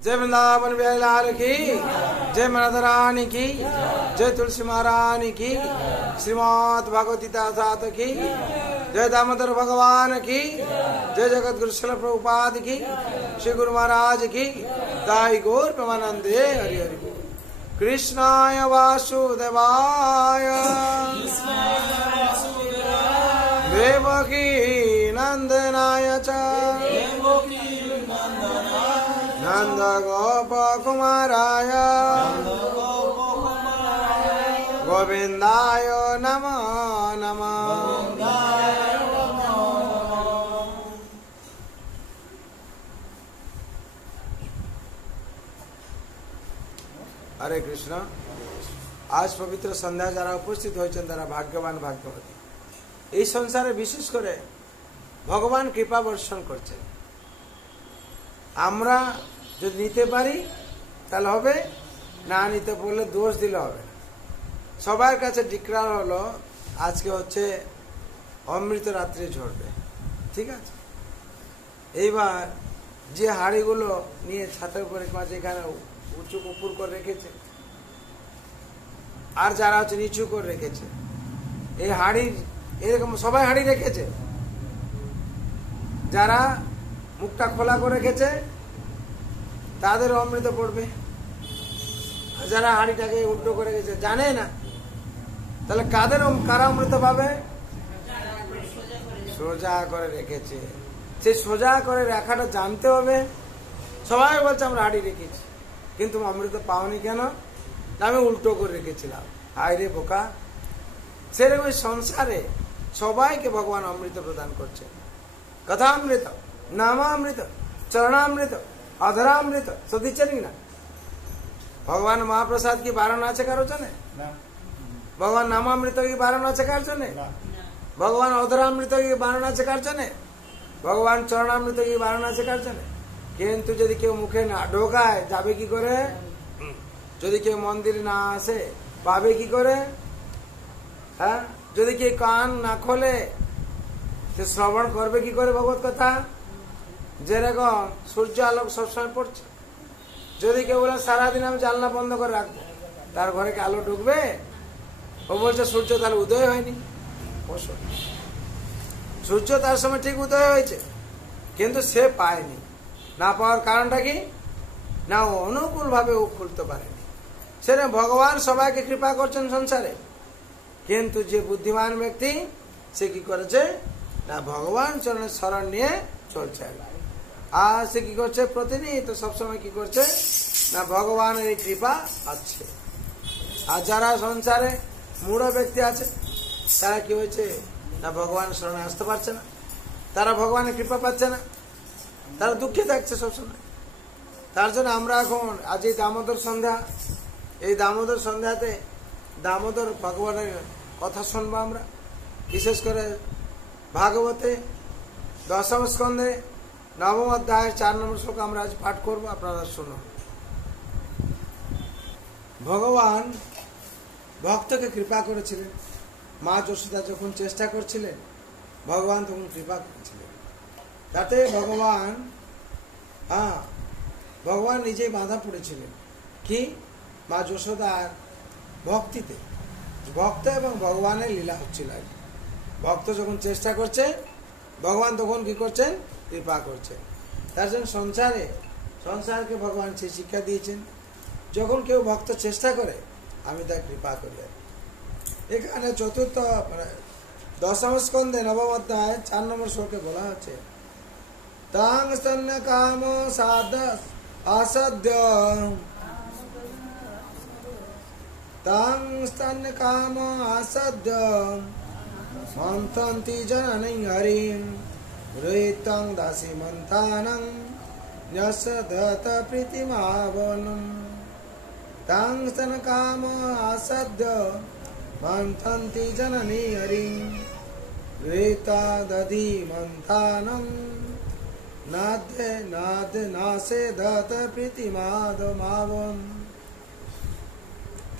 जय वृंदावन बिहारी लाल की, जय राधा रानी की, जय तुलसी महारानी की, श्रीमद् भगवती दास की, जय दामोदर भगवान की, जय जगत गुरु शिल प्रभुपाद की, श्री गुरु महाराज की, दाई गौर प्रेमानंदे हरि हरि बोल। कृष्णाय वासुदेवाय देवकी नंदनाय च नंद गोप कुमाराय गोविंदाय नमो नमः। हरे कृष्ण। आज पवित्र सन्ध्या যারা উপস্থিত হয়েছেন তারা ভাগ্যবান ভাগ্যবতী। এই সংসারে বিশেষ করে ভগবান কৃপা বর্ষণ করছেন। আমরা যদি নিতে পারি তাহলে হবে, না নিতে পারলে দোষ দিলে হবে না। সবার কাছে ডিক্লার হলো আজকে হচ্ছে অমৃত রাত্রে ঝরবে, ঠিক আছে। এইবার যে হাড়িগুলো নিয়ে ছাতের উপরে মাঝে এখানে উঁচু উপর করে রেখেছে আর যারা হচ্ছে নিচু করে রেখেছে, এই হাড়ির এরকম সবাই হাড়ি রেখেছে। যারা মুখটা খোলা করে রেখেছে তাদের অমৃত পড়বে, যারা হাড়িটাকে উল্টো করে রেখেছে জানে না, তাহলে কারা অমৃত পাবে? সোজা করে রেখেছে। সেই সোজা করে রাখাটা জানতে হবে। সবাই বলছে আমরা হাড়ি রেখেছি, কিন্তু অমৃত পাওনি কেন? আমি উল্টো করে রেখেছিলাম। হায় রে বোকা। সেরকম সংসারে সবাইকে ভগবান অমৃত প্রদান করছে। কথামৃত, নামামৃত, চরণামৃত, অধরামৃত সব দিচ্ছেন কিনা? ভগবান মহাপ্রসাদ কি বারণ আছে কারো জানে? ভগবান নামামৃত কি বারণ আছে কার জন্য? ভগবান অধরামৃত কি বারণ আছে কার জন্য? ভগবান চরণামৃত কি বারণ আছে কার জন্য? কিন্তু যদি কেউ মুখে না ঢোকায় যাবে কি করে? যদি কেউ মন্দিরে না আসে পাবে কি করে? হ্যাঁ, যদি কেউ কান না খোলে সে শ্রবণ করবে কি করে ভগবত কথা? যেরকম সূর্য আলোক সবসময় পড়ছে, যদি কেউ বলে সারাদিন আমি জানলা বন্ধ করে রাখবো, তার ঘরে কি আলো ঢুকবে? ও বলছে সূর্য তাহলে উদয় হয়নি। সূর্য তার সময় ঠিক উদয় হয়েছে, কিন্তু সে পায়নি। না পাওয়ার কারণটা কি? না ও অনুকূল ভাবে ও খুলতে পারেনি। সেটা ভগবান সবাইকে কৃপা করছেন সংসারে, কিন্তু যে বুদ্ধিমান ব্যক্তি সে কি করেছে? না ভগবান চরণের শরণ নিয়ে চলছে। আর সে কি করছে? প্রতিনিয়ত সবসময় কি করছে? না ভগবানের এই কৃপা আছে। আর যারা সংসারে মূঢ় ব্যক্তি আছে তারা কি হয়েছে? না ভগবানের শরণে আসতে পারছে না, তারা ভগবানের কৃপা পাচ্ছে না, তারা দুঃখে থাকছে সবসময়। তার জন্য আমরা এখন আজ এই দামোদর সন্ধ্যা, এই দামোদর সন্ধ্যাতে দামোদর ভগবানের কথা শুনবো আমরা। বিশেষ করে ভাগবতে 10ম স্কন্ধে 9ম অধ্যায়ের 4 নম্বর শ্লোক আমরা আজ পাঠ করবো। আপনারা শুনুন। ভগবান ভক্তকে কৃপা করেছিলেন। মা যশোদা যখন চেষ্টা করছিলেন ভগবান তখন কৃপা করেছিলেন। তাতে ভগবান নিজেই বাধা পড়েছিলেন। কি? মা যশোদার ভক্তিতে। ভক্ত এবং ভগবানের লীলা হচ্ছিল। ভক্ত যখন চেষ্টা করছে ভগবান তখন কি করছেন? কৃপা করছেন। তার জন্য সংসারকে ভগবান সেই শিক্ষা দিয়েছেন, যখন কেউ ভক্ত চেষ্টা করে আমি তার কৃপা করি। এখানে চতুর্থ 10ম স্কন্ধে 9ম অধ্যায় 4 নম্বর শ্লোকে বলা হচ্ছে তাং স্তন্য কাম সাদ আসাধ্য তাং স্তন্য কাম আসাধ্য মন্থন্তি জননী হরিম রুহিতং দাসী মন্থানং ন্যসদত প্রীতিমাবনম। তাং স্তন্য কাম আসাধ্য মন্থন্তি জননী হরিম রুহিতা দধি মন্থানং নাসে দত প্রীতিমাদমাবন।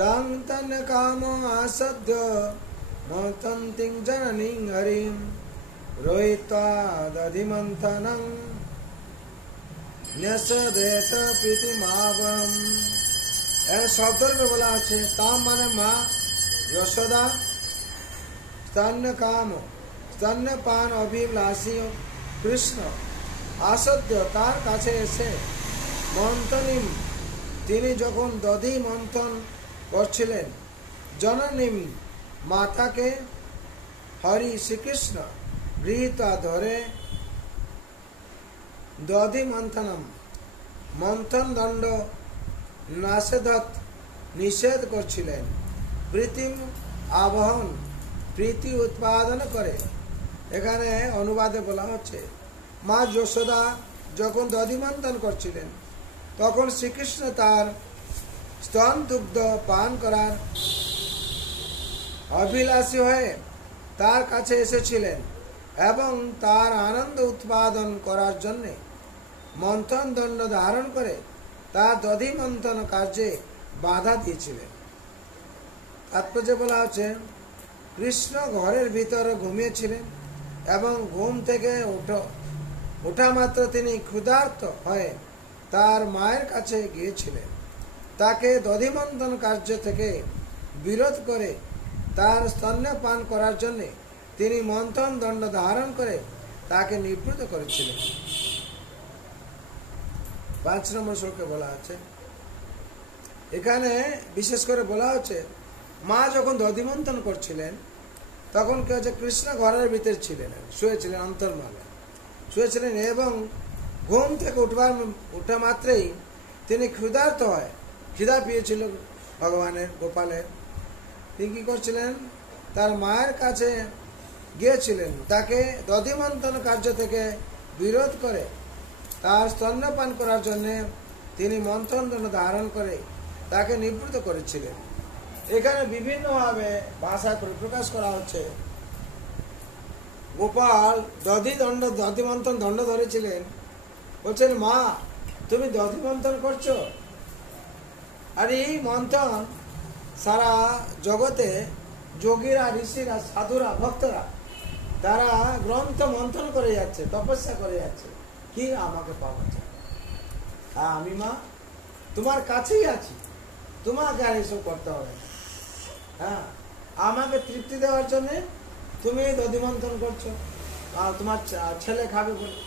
তং তন কাম আসাধ্য মন্থন্তি জননী হরিম রোহিতা দধি মন্থনং ন্যসদেত প্রীতিমাবহম। এর শব্দরূপে বলা আছে তাম মানে মা যশোদা স্তন্যপান অভিলাষী কৃষ্ণ আসদ্য তার কাছে এসে মন্থনীম তিনি যখন দধি মন্থন করছিলেন জননীম মাতাকে হরি শ্রীকৃষ্ণ গৃহীতা ধরে দধি মন্থনম মন্থন দণ্ড নাসেধত নিষেধ করছিলেন প্রীতিম আবহন প্রীতি উৎপাদন করে। এখানে অনুবাদে বলা হচ্ছে মা যশোদা যখন দধি মন্থন করছিলেন তখন শ্রীকৃষ্ণ তার স্তন দুগ্ধ পান করার অভিলাষী হয়ে তার কাছে এসেছিলেন এবং তার আনন্দ উৎপাদন করার জন্য মন্থন দণ্ড ধারণ করে তার দধি মন্থন কার্যে বাধা দিয়েছিলেন। তাৎপর্য বলা হচ্ছে কৃষ্ণ ঘরের ভিতরে ঘুমিয়েছিলেন এবং ঘুম থেকে ওঠা মাত্র তিনি ক্ষুধার্ত হয়ে তার মায়ের কাছে গিয়েছিলেন। তাকে দধিমন্থন কার্য থেকে বিরোধ করে তার স্তন্য পান করার জন্য তিনি মন্থন দণ্ড ধারণ করে তাকে নিবৃত্ত করেছিলেন। 5 নম্বর শ্লোকে বলা আছে, এখানে বিশেষ করে বলা হচ্ছে মা যখন দধিমন্থন করছিলেন তখন কি হচ্ছে কৃষ্ণ ঘরের ভিতরে ছিলেন, শুয়েছিলেন, অন্তর্মালে শুয়েছিলেন এবং ঘুম থেকে উঠা মাত্রেই তিনি ক্ষুধার্ত হয়, খিদা পেয়েছিল ভগবানের গোপালের। তিনি কি করছিলেন, তার মায়ের কাছে গিয়েছিলেন, তাকে দধিমন্থন কার্য থেকে বিরোধ করে তার স্তন্যপান করার জন্য তিনি মন্থন দণ্ড ধারণ করে তাকে নিবৃত্ত করেছিলেন। এখানে বিভিন্নভাবে ভাষা প্রকাশ করা হচ্ছে। গোপাল দধিমন্থন দণ্ড ধরেছিলেন, বলছেন মা তুমি দধিমন্থন করছো। আর এই মন্থন সারা জগতে যোগীরা, ঋষিরা, সাধুরা, ভক্তরা তারা গ্রন্থ মন্থন করে যাচ্ছে, তপস্যা করে যাচ্ছে কি আমাকে পাওয়া যায়। আমি মা তোমার কাছেই আছি, তোমাকে আর এসব করতে হবে না। হ্যাঁ, আমাকে তৃপ্তি দেওয়ার জন্য তুমি দধিমন্থন করছো, আর তোমার ছেলে খাবে বলে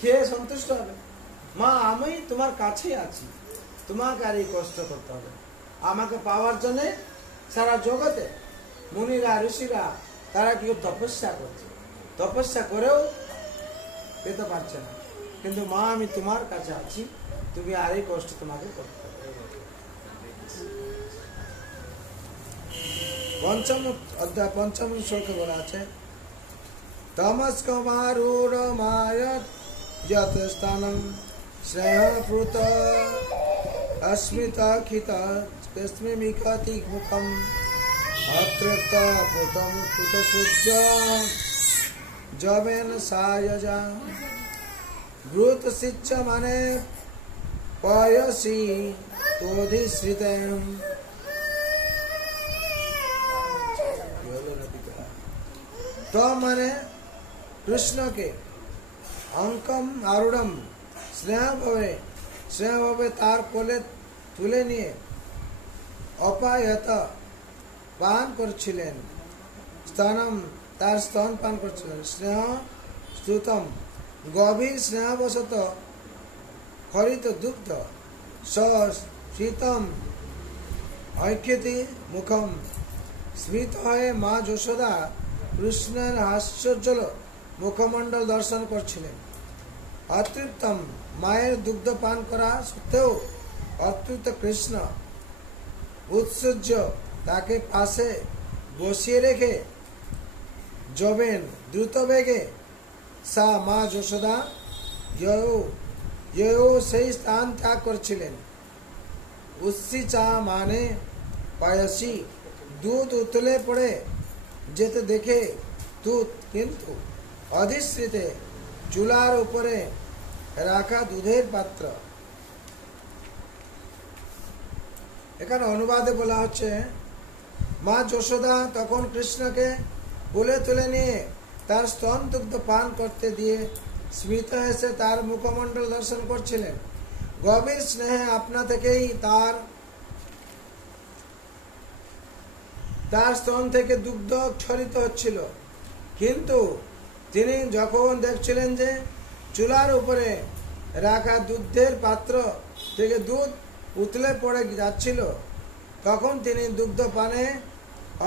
খেয়ে সন্তুষ্ট হবে। মা আমি তোমার কাছেই আছি, তোমাকে আর এই কষ্ট করতে হবে। আমাকে পাওয়ার জন্য সারা জগতে মুনিরা, ঋষিরা তারা কি তপস্যা করছে, তপস্যা করেও পেতে পারছে না। কিন্তু মা আমি তোমার কাছে আছি, তুমি আর এই কষ্ট তোমাকে করতে হবে। 5ম অধ্যায় 5ম শ্লোকে বলা আছে তমস্কমারূঢ় মায়ৎ যত স্থানম স্নেহপ্রুত অস্মিত খিত কস্মিমিকতি মুখম অতৃপ্ত পুতম পুত সূর্য জবেন সায়জা ব্রুত সিচ্চ মানে পয়সি তোধিশ্রিতেম। তো মানে কৃষ্ণকে অঙ্কম আরুঢ়ম স্নেহভাবে তার কোলে তুলে নিয়ে অপায়ত পান করছিলেন, স্তনম তার স্তন পান করছিলেন, স্নেহ স্তুতম গভীর স্নেহবশত হরিত দুগ্ধ শীতম ঐক্যতি মুখম। স্মিত হয়ে মা যশোদা কৃষ্ণের হাস্যোজ্জ্বল মুখমণ্ডল দর্শন করছিলেন। অতৃপ্তম মায়ের দুগ্ধ পান করা সত্ত্বেও অতৃপ্ত কৃষ্ণ উৎসুজ্জ তাকে পাশে বসিয়ে রেখে জবেন দ্রুত বেগে সা মা যশোদা সেই স্থান ত্যাগ করছিলেন। উচ্ছিচা মানে পায়সী দুধ উতলে পড়ে যেতে দেখে দুধ কিন্তু অধিশ্রিতে চুলার উপরে রাখা দুধের পাত্র। এখানে অনুবাদে বলা হচ্ছে মা যশোদা তখন কৃষ্ণকে কোলে তুলে নিয়ে তার স্তন দুগ্ধ পান করতে দিয়ে স্মিত এসে তার মুখমণ্ডল দর্শন করছিলেন। গভীর স্নেহে আপনা থেকেই তার স্তন থেকে দুগ্ধ ক্ষরিত হচ্ছিল। কিন্তু তিনি যখন দেখছিলেন যে চুলার উপরে রাখা দুধের পাত্র থেকে দুধ উতলে পড়ে যাচ্ছিল, তখন তিনি দুগ্ধ পানে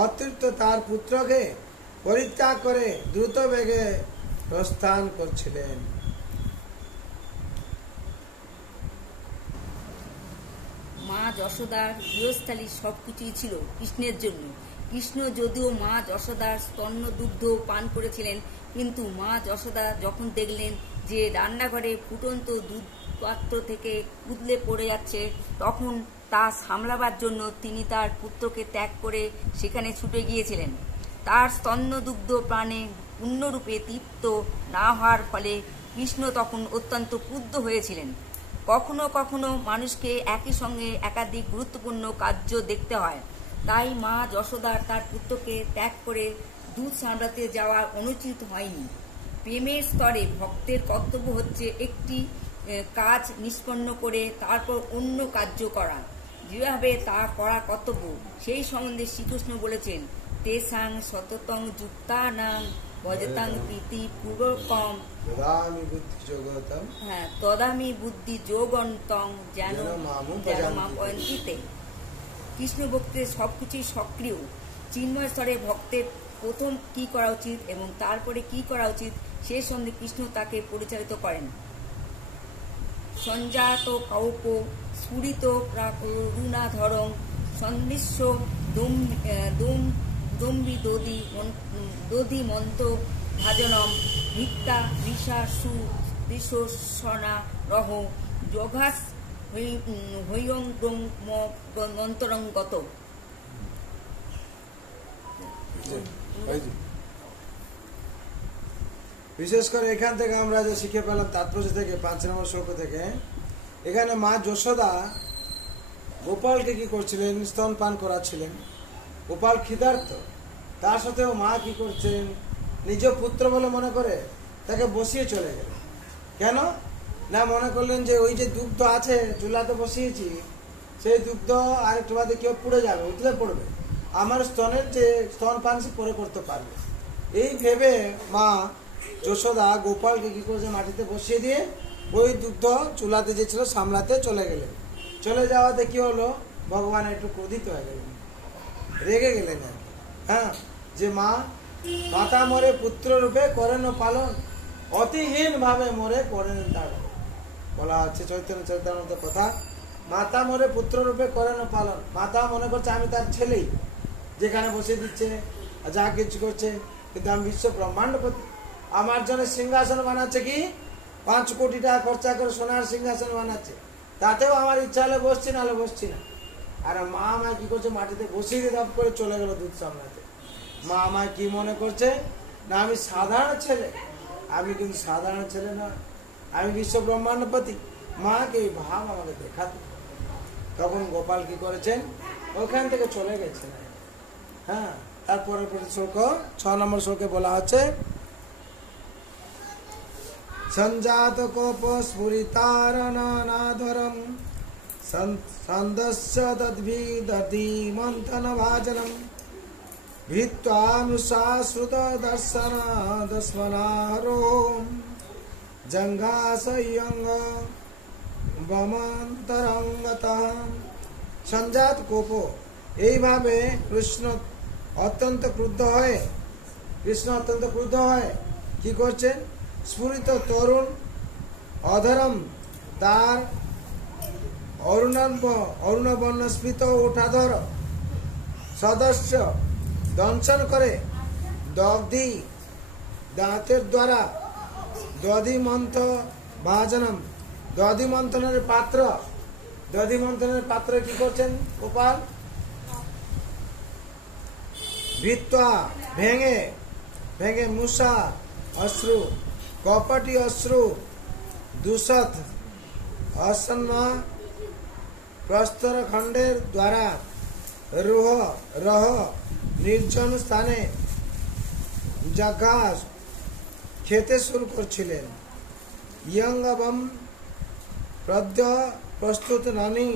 অতৃপ্ত তার পুত্রকে পরিত্যাগ করে দ্রুত বেগে প্রস্থান করছিলেন। মা যশোদার গৃহস্থালী সবকিছুই ছিল কৃষ্ণের জন্য। কৃষ্ণ যদিও মা যশোদার স্তন্য দুগ্ধ পান করেছিলেন, কিন্তু মা যশোদা যখন দেখলেন যে রান্নাঘরে ফুটন্ত দুধ পাত্র থেকে উতলে পড়ে যাচ্ছে, তখন তা সামলাবার জন্য তিনি তার পুত্রকে ত্যাগ করে সেখানে ছুটে গিয়েছিলেন। তার স্তন্য দুগ্ধ প্রাণে পূর্ণরূপে তৃপ্ত না হওয়ার ফলে কৃষ্ণ তখন অত্যন্ত ক্রুদ্ধ হয়েছিলেন। কখনো কখনো মানুষকে একই সঙ্গে একাধিক গুরুত্বপূর্ণ কার্য দেখতে হয়। তাই মা যশোদার তার পুত্রকে ত্যাগ করে দুধ সামলাতে যাওয়া অনুচিত হয়নি। প্রেমের স্তরে ভক্তের কর্তব্য হচ্ছে একটি কাজ নিষ্পন্ন করে তারপর অন্য কার্য করা। যেভাবে তা করা কর্তব্য সেই সম্বন্ধে শ্রীকৃষ্ণ বলেছেন, তেসাং সততং যুক্তানাং ভজতাং প্রীতি পূর্বকম তদামি বুদ্ধি যোগন্তং যেন মাপয়ন্তিতে। কৃষ্ণ ভক্তের সবকিছুই সক্রিয়। চিন্ময় স্তরে ভক্তের প্রথম কি করা উচিত এবং তারপরে কি করা উচিত সে সম্বন্ধে কৃষ্ণ তাকে পরিচালিত করেন। সঞ্জাত কৌপ স্ফুরিত করুণাধরং সন্নিশ্ব দম্বি দধি মন্ত ভাজনম ভিত্তা ঋষাসনা রহ যোগাস হৈয়ঙ্গন্তরঙ্গত। বিশেষ করে এখান থেকে আমরা যে শিখে পেলাম তাৎপর্য থেকে 5 নম্বর শ্লোক থেকে, এখানে মা যশোদা গোপালকে কি করছিলেন? স্তন পান করাচ্ছিলেন। গোপাল ক্ষিধার্ত, তার সাথেও মা কি করছেন? নিজ পুত্র বলে মনে করে তাকে বসিয়ে চলে গেলেন। কেন না, মনে করলেন যে ওই যে দুগ্ধ আছে চুলাতে বসিয়েছি, সেই দুগ্ধ আরেকটু বাদে কেউ পুড়ে যাবে, উতলে পড়বে, আমার স্তনের যে স্তন পান সে পরে করতে পারবে। এই ভেবে মা যশোদা গোপালকে কি করেছে? মাটিতে বসিয়ে দিয়ে ওই দুগ্ধ চুলাতে যে ছিল সামলাতে চলে গেলেন। চলে যাওয়াতে কি হলো? ভগবান একটু ক্রোধিত হয়ে গেলেন, রেগে গেলেন আর কি। হ্যাঁ, যে মা মাতা মরে পুত্র রূপে করেন পালন, অতিহীন ভাবে মরে করেন তার বলা হচ্ছে চৈতন্য চরিতামৃতের কথা। মাতা মরে পুত্র রূপে করেন পালন। মাতা মনে করছে আমি তার ছেলেই, যেখানে বসে দিচ্ছে যা কিছু করছে, কিন্তু আমি বিশ্ব ব্রহ্মাণ্ডপতি, আমার জন্য সিংহাসন বানাচ্ছে কি 5 কোটি টাকা খরচা করে সোনার সিংহাসন বানাচ্ছে, তাতেও আমার ইচ্ছা হলে বসছি, নাহলে বসছি না। আর মা আমায় কি করছে? মাটিতে বসিয়ে দিয়ে দাপ করে চলে গেল দুধ সামলাতে। মা আমায় কি মনে করছে? না আমি সাধারণ ছেলে। আমি কিন্তু সাধারণ ছেলে নয়, আমি বিশ্ব ব্রহ্মাণ্ডপতি। মাকে এই ভাব আমাকে দেখাতে। তখন গোপাল কি করেছেন? ওখান থেকে চলে গেছেন। হ্যাঁ, তারপরে শ্লোক 6 নম্বর শ্লোকে বলা আছে, সঞ্জাত কোপ স্ফুরিতারনাধরম সন্দস্য তদ্ভিদতি মন্থন ভাজনম ভিত্তানুশাশ্রুত দর্শন দস্মনারো জঙ্ঘাসয়ঙ্গ বমন্তরঙ্গত। সঞ্জাত কোপ, এইভাবে কৃষ্ণ অত্যন্ত ক্রুদ্ধ হয় কি করছেন? স্ফুরিত তরুণ অধরম, তার অরুণবর্ণ স্ফীত উঠাধর সদস্য দংশন করে দগ্ধি দাঁতের দ্বারা দধিমন্থ ভাজনম, দধিমন্থনের পাত্র কি করছেন গোপাল? ভিত্তা ভেঙে মুষা অশ্রু, কপটি অশ্রু, দুষত অসন্ন প্রস্তর খণ্ডের দ্বারা রহ নির্জন স্থানে জাগাস খেতে শুরু করছিলেন। ইয়ঙ্গবম প্রদ্য প্রস্তুত নানি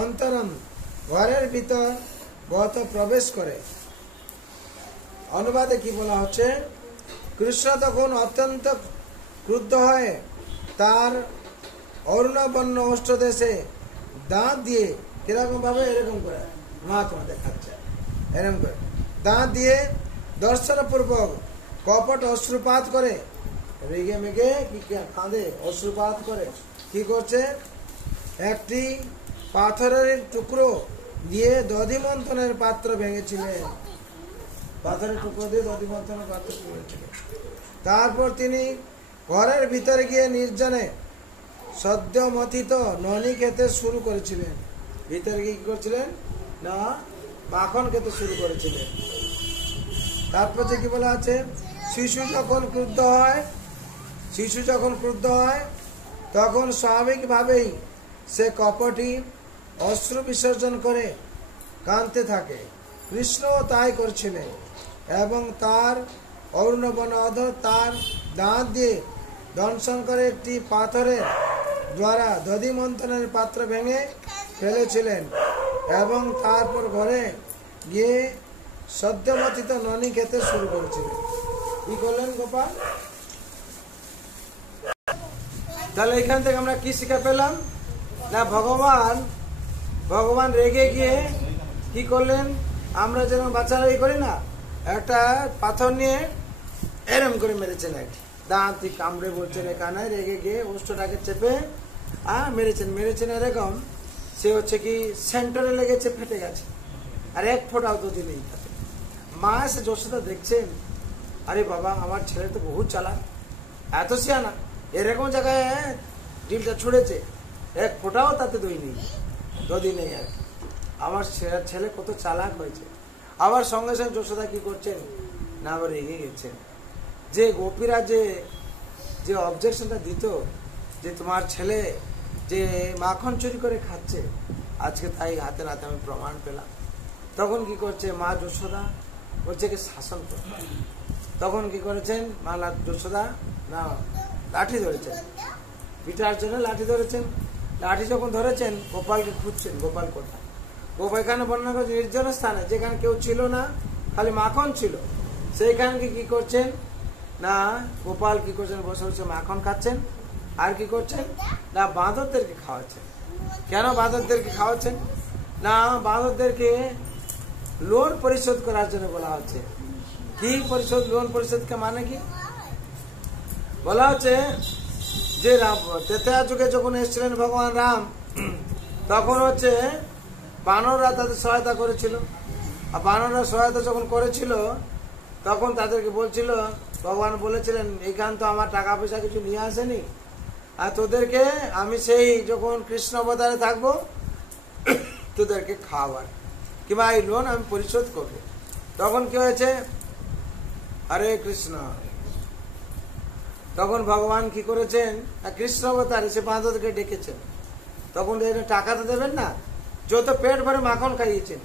অন্তরম, ঘরের ভিতর গত প্রবেশ করে। অনুবাদে কি বলা হচ্ছে, কৃষ্ণ তখন অত্যন্ত ক্রুদ্ধ হয়ে তার অরুণবর্ণ অষ্টদেশে দাঁত দিয়ে, কিরকম ভাবে, এরকম করে মহাত্মা দেখাচ্ছে, এরকম করে দাঁত দিয়ে দর্শনপূর্বক কপট অশ্রুপাত করে, রেগে মেগে কি কাঁদে, অশ্রুপাত করে কি করছে, একটি পাথরের টুকরো দিয়ে দধিমন্থনের পাত্র ভেঙেছিলেন, পাথরের টুকরো দিয়ে দধিমন্থনের পাত্র ভেঙেছিলেন। তারপর তিনি ঘরের ভিতরে গিয়ে নির্জনে সদ্য মথিত ননি খেতে শুরু করেছিলেন। ভিতরে গিয়ে কি করছিলেন না, মাখন খেতে শুরু করেছিলেন। তারপর যে কি বলা আছে, শিশু যখন ক্রুদ্ধ হয় তখন স্বাভাবিকভাবেই সে কপটি অশ্রু বিসর্জন করে কাঁদতে থাকে। কৃষ্ণও তাই করছিলেন এবং তার অরুণবর্ণ অধর তার দাঁত দিয়ে দংশন করে একটি পাথরের দ্বারা দধিমন্থনের পাত্র ভেঙে ফেলেছিলেন এবং তারপর ঘরে গিয়ে সদ্যমথিত ননি খেতে শুরু করেছিলেন। কি করলেন গোপাল? তাহলে এখান থেকে আমরা কি শিক্ষা পেলাম না, ভগবান রেগে গিয়ে কি করলেন, আমরা যেরকম বাচ্চারা করি না, একটা পাথর নিয়ে এরম করে মেরেছেন, একটি দাঁত কামড়ে বলছেন, এখানে রেগে গিয়ে ওষ্ঠটাকে চেপে মেরেছেন এরকম, সে হচ্ছে কি সেন্টারে লেগেছে, ফেটে গেছে, আর এক ফোঁটাও তো নেই তাতে। মা এসে যশোদা দেখছেন, আরে বাবা আমার ছেলে তো বহু চালাক, এত সিয়ানা, এরকম জায়গায় ডিমটা ছুড়েছে, এক ফোঁটাও তাতে দধি নেই আর কি। আমার ছেলে কত চালাক হয়েছে। আবার সঙ্গে সঙ্গে যশোদা কি করছেন না, আবার রেগে গেছেন। যে গোপীরা যে অবজেকশনটা দিত যে তোমার ছেলে যে মাখন চুরি করে খাচ্ছে, আজকে তাই হাতে নাতে আমি প্রমাণ পেলাম, তখন কি করছে মা যশোদা বলছে কি শাসন করতে। তখন কি করেছেন মা যশোদা না, লাঠি ধরেছেন, পিটার জন্য লাঠি ধরেছেন। লাঠি যখন ধরেছেন, গোপালকে খুঁজছেন, গোপাল কোথায়। গোপাল এখানে বর্ণনা করছে নির্জন স্থানে, যেখানে কেউ ছিল না, খালি মাখন ছিল, সেইখানকে কি করছেন না, গোপাল কি করছেন, বসে বসে মাখন খাচ্ছেন। আর কি করছেন না, বাঁদরদেরকে খাওয়াচ্ছেন। কেন বাঁদরদেরকে খাওয়াচ্ছেন না, বাঁদরদেরকে লোন পরিশোধ করার জন্য বলা হচ্ছে। কি পরিশোধ, লোন পরিশোধকে মানে কি বলা হচ্ছে, যে ত্রেতা যুগে যখন এসেছিলেন ভগবান রাম, তখন হচ্ছে বানররা তাদের সহায়তা করেছিল। আর বানররা সহায়তা যখন করেছিল, তখন তাদেরকে বলছিল, ভগবান বলেছিলেন এইখান তো আমার টাকা পয়সা কিছু নিয়ে আসেনি, আর তোদেরকে আমি সেই যখন কৃষ্ণ অবতারে থাকবো তোদেরকে খাওয়ার কিংবা এই লোন আমি পরিশোধ করবো। তখন কি হয়েছে, হরে কৃষ্ণ, তখন ভগবান কি করেছেন, কৃষ্ণ অবতারে সে বাঁদরকে ডেকেছেন। তখন টাকা তো দেবেন না, যত পেট ভরে মাখন খাইয়েছেন,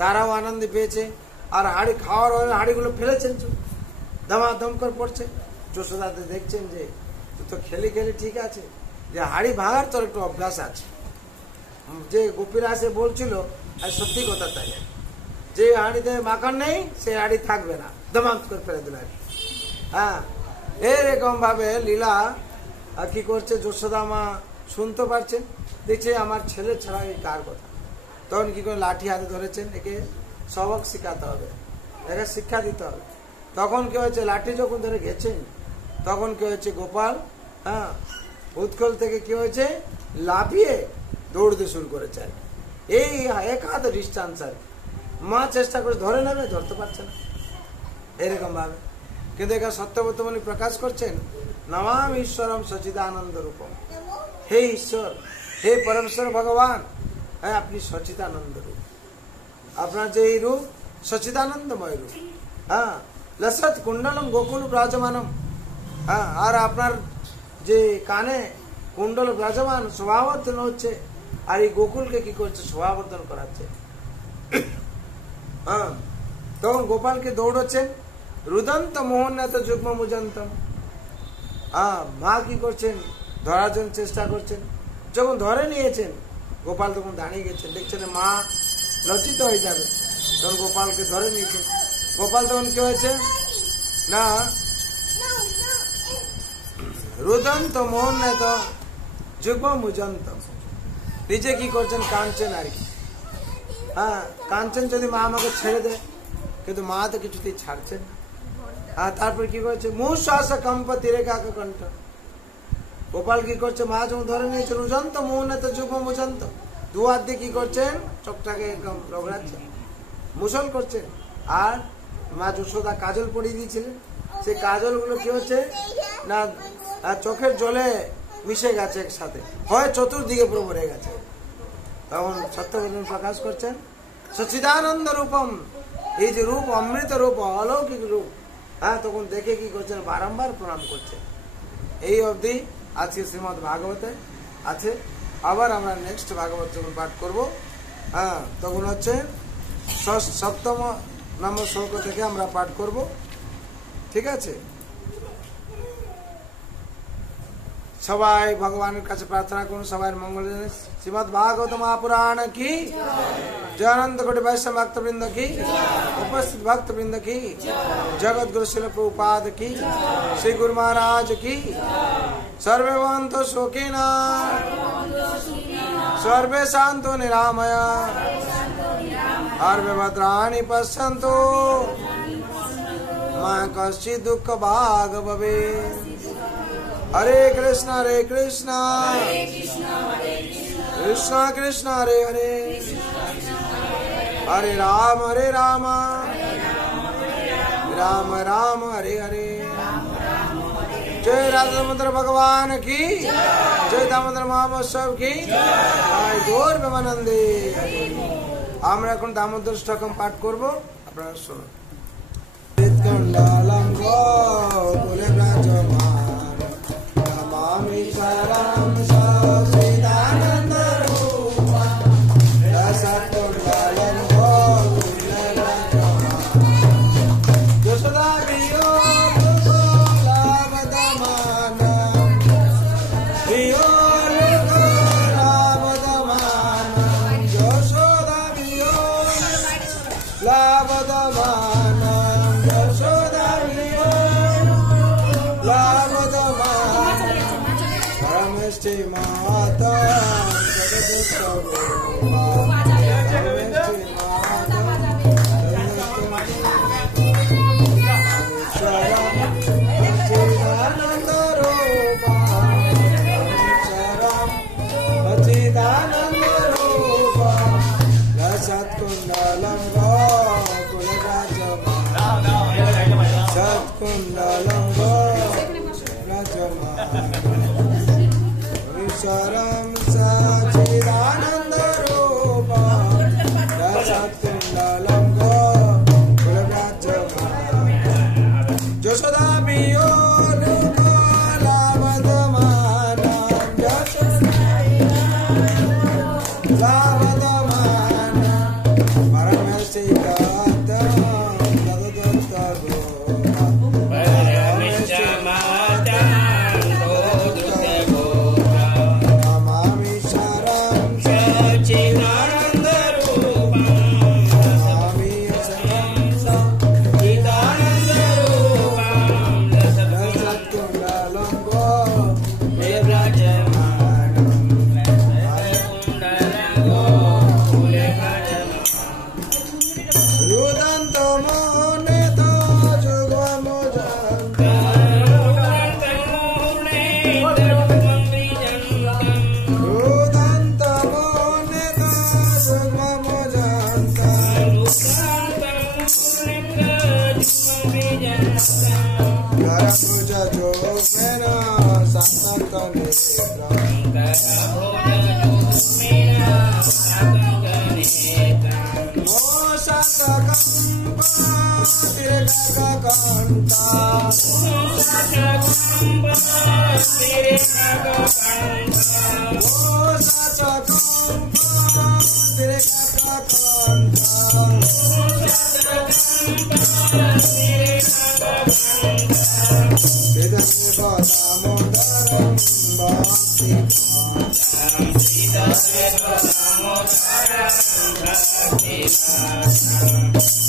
তারাও আনন্দ পেয়েছে। আর হাড়ি খাওয়ার হাড়িগুলো ফেলেছেন, দমাদম করে পড়ছে। যশোদাতে দেখছেন যে তুই তো খেলি ঠিক আছে, যে হাড়ি ভাঙার তোর একটু অভ্যাস আছে। যে গোপীরা সে বলছিল, আর সত্যি কথা তাই, যে হাড়িতে মাখন নেই সে হাড়ি থাকবে না, দমাম করে ফেলে দিল। হ্যাঁ, এরকম ভাবে লীলা কি করছে যশোদা মা শুনতে পারছেন, দেখছে আমার ছেলে ছাড়া এই কার কথা। তখন কি করে লাঠি হাতে ধরেছেন, একে সবক শিখাতে হবে, একে শিক্ষা দিতে হবে। তখন কি হয়েছে, লাঠি যখন ধরে গেছেন, তখন কি হয়েছে, গোপাল উৎকল থেকে কি হয়েছে, লাফিয়ে দৌড়তে শুরু করেছে। এই এক হাত ডিস্টান্স আর মা চেষ্টা করে ধরে নেবে, ধরতে পারছে না এরকম ভাবে। কিন্তু এখানে সত্যব্রত মুনি প্রকাশ করছেন, নমাম ঈশ্বরম সচিদানন্দ রূপম, হে ঈশ্বর, হে পরমেশ্বর ভগবান, হ্যাঁ আপনি সচিদানন্দ রূপ, আপনার যে এই রূপ সচিদানন্দময় রূপ। হ্যাঁ, লসত কুণ্ডলম গোকুল ব্রাজমানম, হ্যাঁ, আর আপনার যে কানে কুণ্ডল ব্রাজমান শোভাবর্ধন হচ্ছে, আর এই গোকুলকে কি করছে, শোভাবর্ধন করাচ্ছে। হ্যাঁ, তখন গোপালকে দৌড়চ্ছেন, রুদন্ত মোহনত যুগ্ম মুজন্তম, মা কি করছেন, ধরার জন্য চেষ্টা করছেন। যখন ধরে নিয়েছেন, গোপাল তখন দাঁড়িয়ে গেছেন, দেখছেন মা লজ্জিত হয়ে যাবে, তখন গোপালকে ধরে নিয়েছেন। গোপাল তখন কি হয়েছে না, রুদন্ত মোহন তো যুগ্ম মুজন্ত, নিজে কি করছেন, কাঁদছেন আর কি। কাঁদছেন যদি মা আমাকে ছেড়ে দেয়, কিন্তু মা তো কিছুতেই ছাড়ছেন। তারপর কি করছে, মুশ্বাস কম্পতি রেখা কণ্ঠ। গোপাল কি করছে, মা যখন ধরে নিয়েছে, রুজন্ত মোহন তো যুগ্ম মুজন্ত, দু হাত দিয়ে কি করছেন, চোখটাকে একদম রগড়াচ্ছেন, মুসল করছেন। আর মা যশোদা কাজল পরিয়ে দিয়েছিলেন, সেই কাজল গুলো কি হচ্ছে না, চোখের জলে মিশে গেছে একসাথে, হয় চতুর্দিকে পুরো ভরে গেছে। তখন সত্যবতন প্রকাশ করছেন, সচ্চিদানন্দ রূপম, এই যে রূপ, অমৃত রূপ, অলৌকিক রূপ। তখন দেখে কি করছেন, বারংবার প্রণাম করছেন। এই অবধি আজকে শ্রীমদ ভাগবতে আছে। আবার আমরা নেক্সট ভাগবত যখন পাঠ করবো, তখন হচ্ছে 7ম নম্বর শ্লোক থেকে আমরা পাঠ করব। ঠিক আছে, সবাই ভগবানের কাছে প্রার্থনা করুন, সবাই মঙ্গল। শ্রীমদ ভাগবত মহাপুরাণ কি, জয়ানন্দ কোটি বৈষ্ণব ভক্তবৃন্দ কি, उपस्थित भक्तवृंद की, जगत गुरु शिल प्रभुपाद की, श्री गुरु महाराज की। सर्वे भवन्तु सुखिनः, सर्वे सन्तु निरामया, सर्वे भद्राणि पश्यन्तु, मा कश्चित् दुःख भाग् भवेत्। हरे कृष्णा कृष्णा कृष्णा हरे हरे, हरे राम राम राम हरे हरे। जय राधा दामोदर भगवान की, जय दामोदर মহাবৎসব की, জয় গৌর প্রেমানন্দে। আমরা এখন দামোদর স্তোত্র পাঠ করব, আপনারা শুনুন। কন্ডালম গোকুলে ব্রজমান, নমামি শরণম সচিদানন্দ রূপম, রসকুণ্ডলম গোকুলে ব্রজমান, যশোদা माता सत्कुंडलम सरम सच्चिदानंद रूपम, सत्कुंडलम जशोदा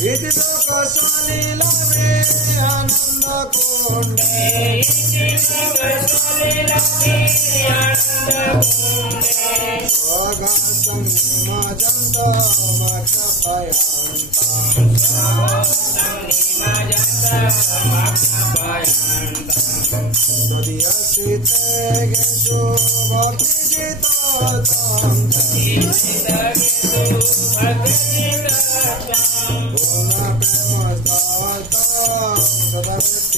इति लोक सलिला में आनंद कुंडे स्वगासं निमजन्त त्वदीयसिते गेषु भक्तिजितातं पूर्णप्रेमस्तावतां नमामि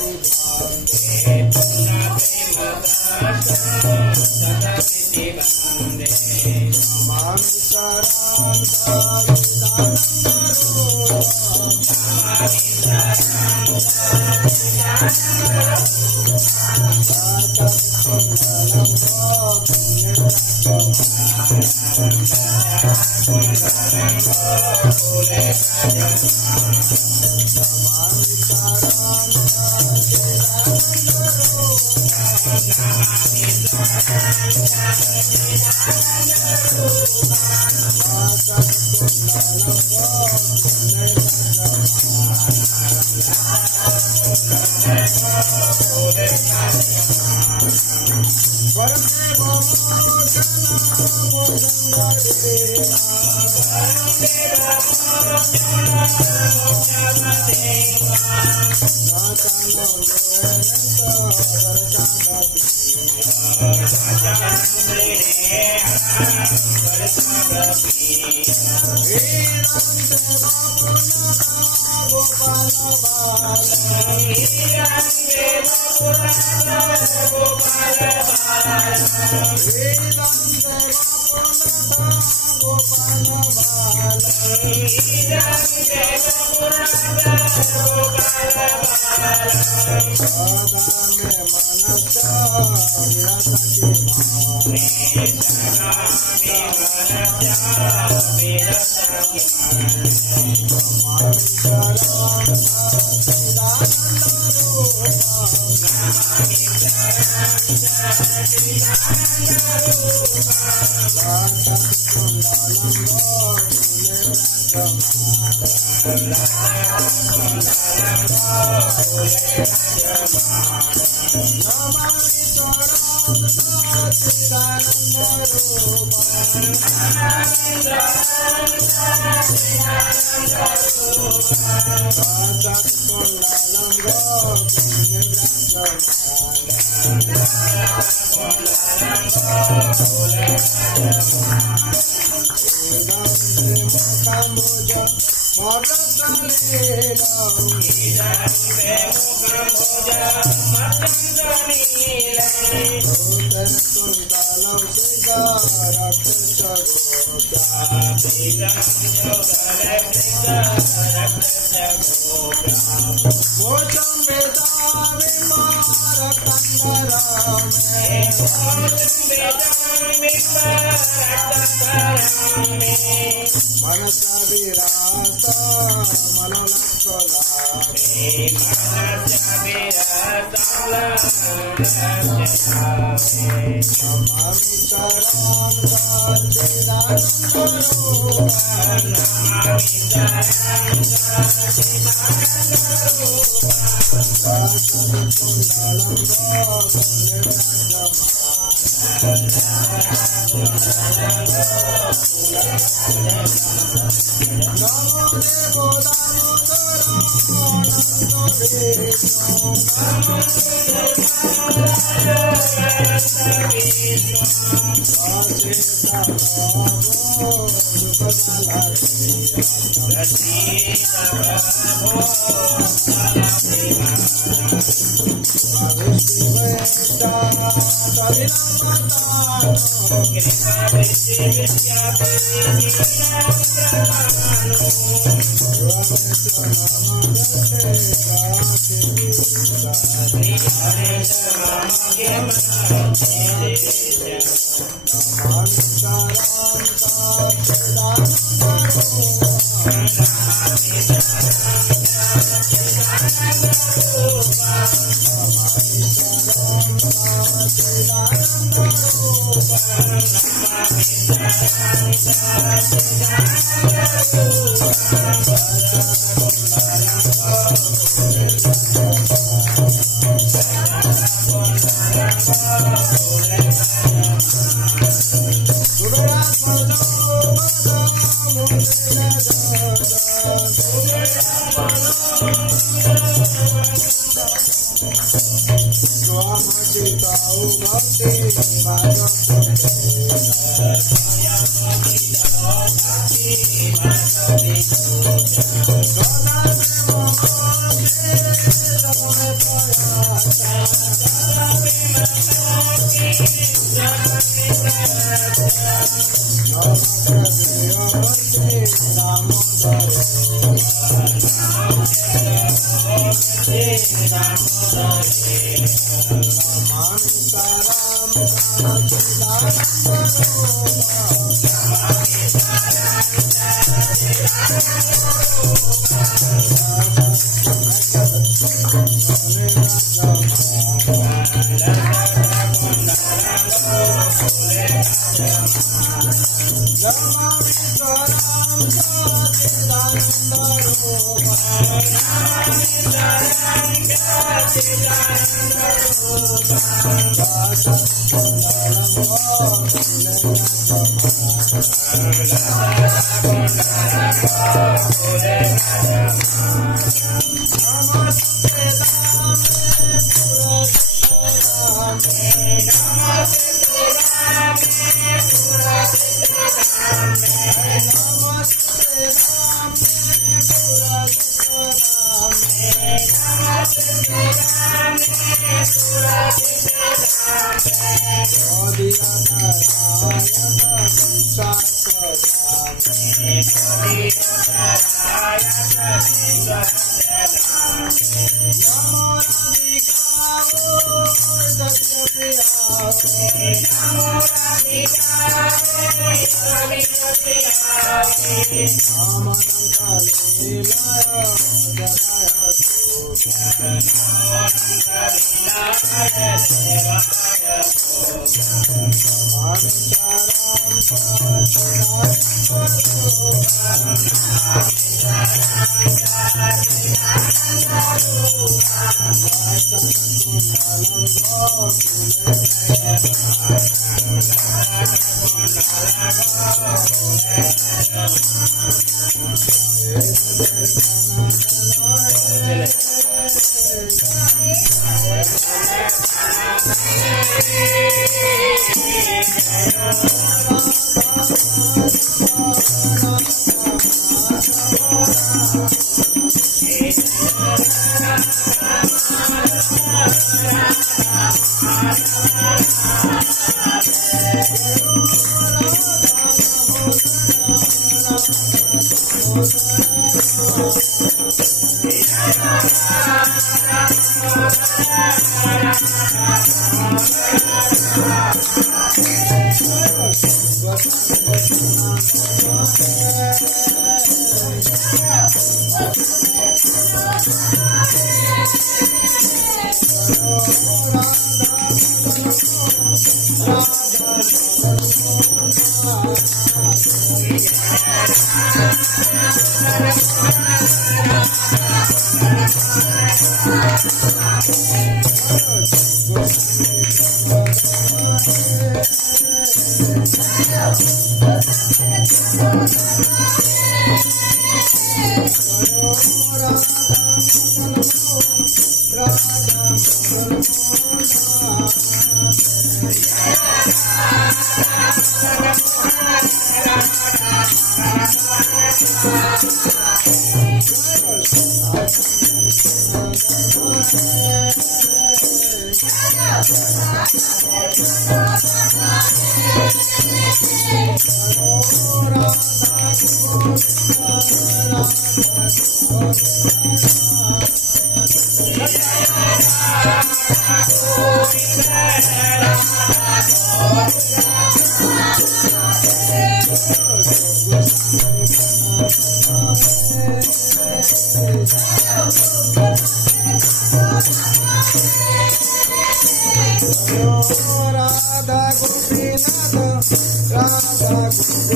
Radha Gopinath, Radha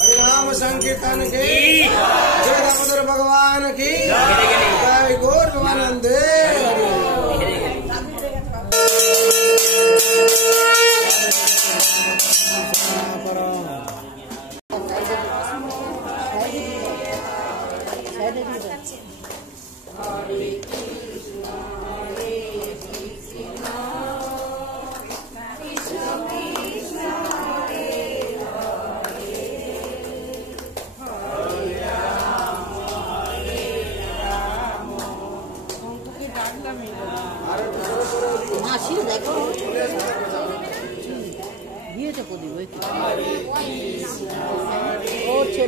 हरिनाम संकीर्तन की जय दामोदर भगवान की जय गौर भगवानंद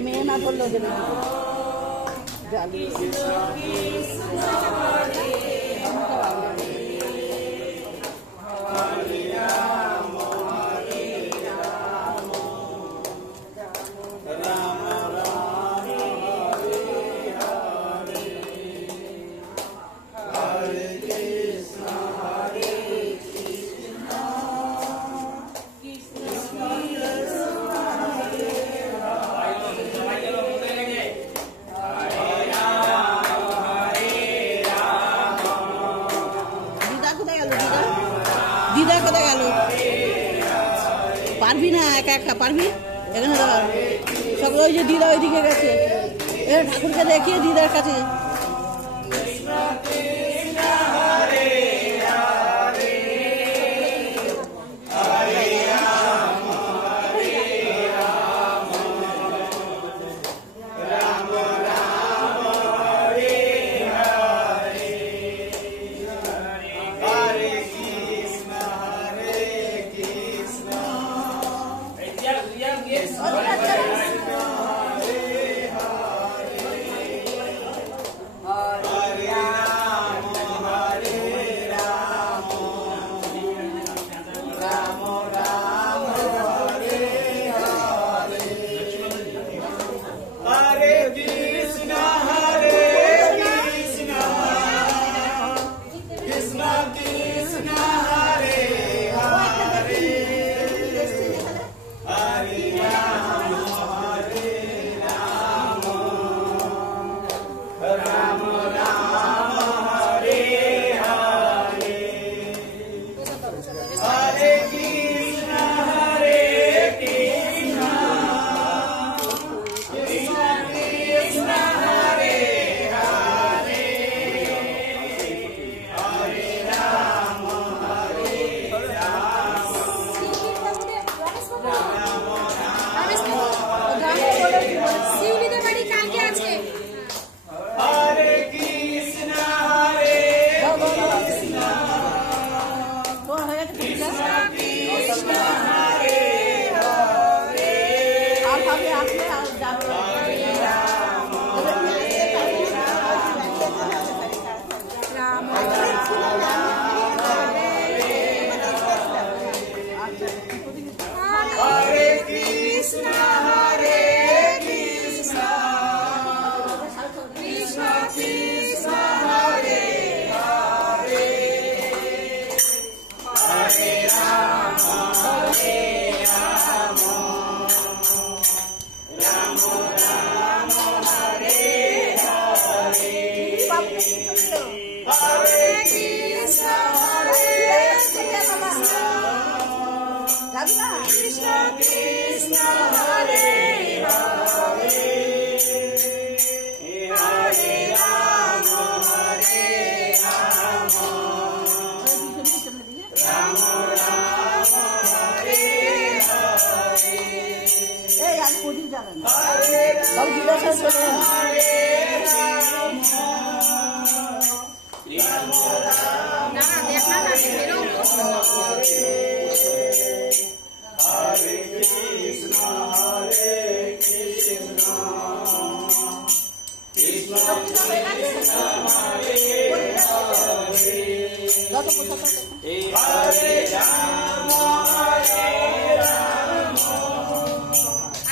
মেয়ে না করলো দিদা কোথায় গেল? পারবি না একা একা পারবি? এখানে দাঁড়া সকালে ওই যে দিদা ওইদিকে গেছে, ঠাকুরকে দেখিয়ে দিদার কাছে। Rama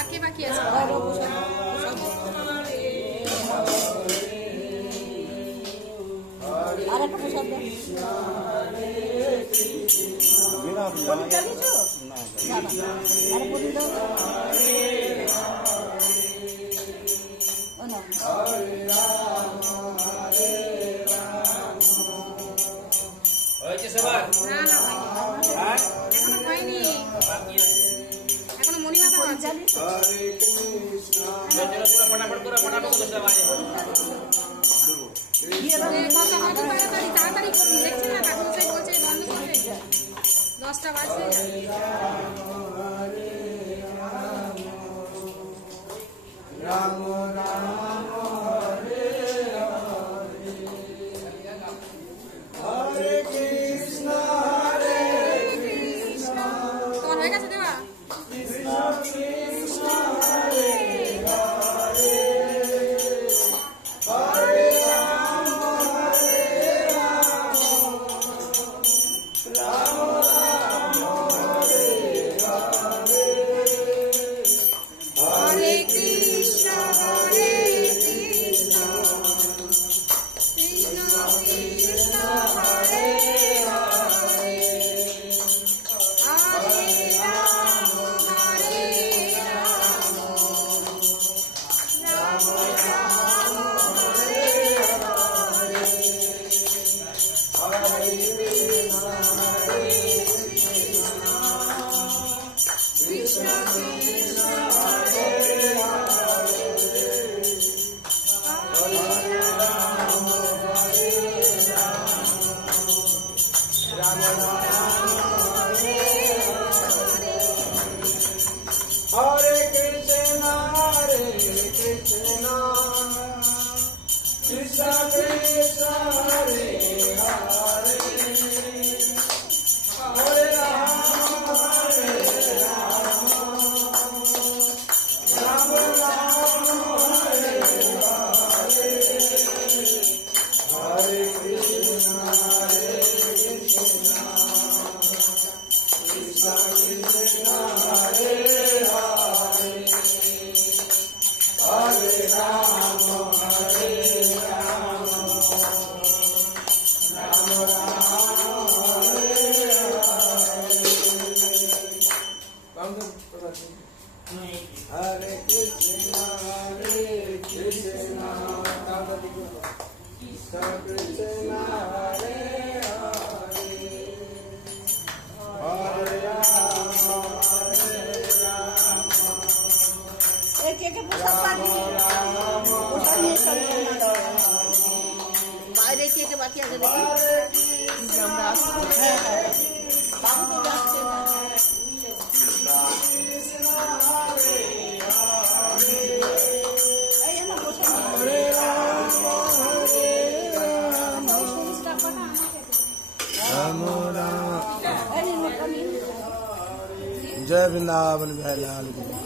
আগে বাকি আছে আর একটা প্রসাদ দাও। পনির চালিয়েছো? না, আর পনির দাও। ও না। হয়েছে সবার? না না এখনো হয়নি এখনো মনি মাথা আছে চালিয়েছো? ফটাফট করে সবাই দিয়ে দাও। কত কত তাড়াতাড়ি করুন দেখছি না ঠাকুর সাহেব বলছে বন্ধ করবে 10টা বাজে রাম রাম হরে কৃষ্ণ হরে কৃষ্ণ তোমার হয়ে গেছে দেওয়া কৃষ্ণ কৃষ্ণ হরে হরে হরে রাম হরে রাম রাম রাম হরে হরে হরে কৃষ্ণ হরে কৃষ্ণ কৃষ্ণ কৃষ্ণ হরে হরে হরে রাম হরে রাম রাম রাম হরে হরে হরে কৃষ্ণ হরে কৃষ্ণ কৃষ্ণ হরে Hare Krishna, Hare Krishna, Krishna Krishna, Hare Hare, Hare Rama, Hare Rama, Rama Rama, Hare Hare, Hare Krishna, Hare Krishna, Krishna Krishna, Hare Hare Rama, Hare Rama, Rama Rama, Hare Hare. Hare Krishna, Hare Krishna, Krishna Krishna, Hare Hare, Hare Rama, Hare Rama. एक एक प्रसाद पानी प्रसाद নিয়ে সব বাইরে কে কে বাকি আছে দেখি আমরা আসছি হ্যাঁ হ্যাঁ বাবু তো যাচ্ছে না এই না প্রসাদ Hare Rama, Hare Rama, Rama Rama. এই না পানি जय वृंदावन बिहारी लाल की।